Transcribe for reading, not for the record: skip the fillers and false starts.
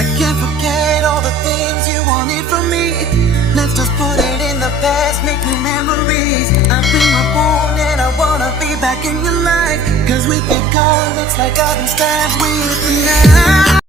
I can't forget all the things you wanted from me. Let's just put it in the past, make new memories. I've been reborn and I wanna be back in your life. Cause with you gone, it's like I've been stabbed with a knife.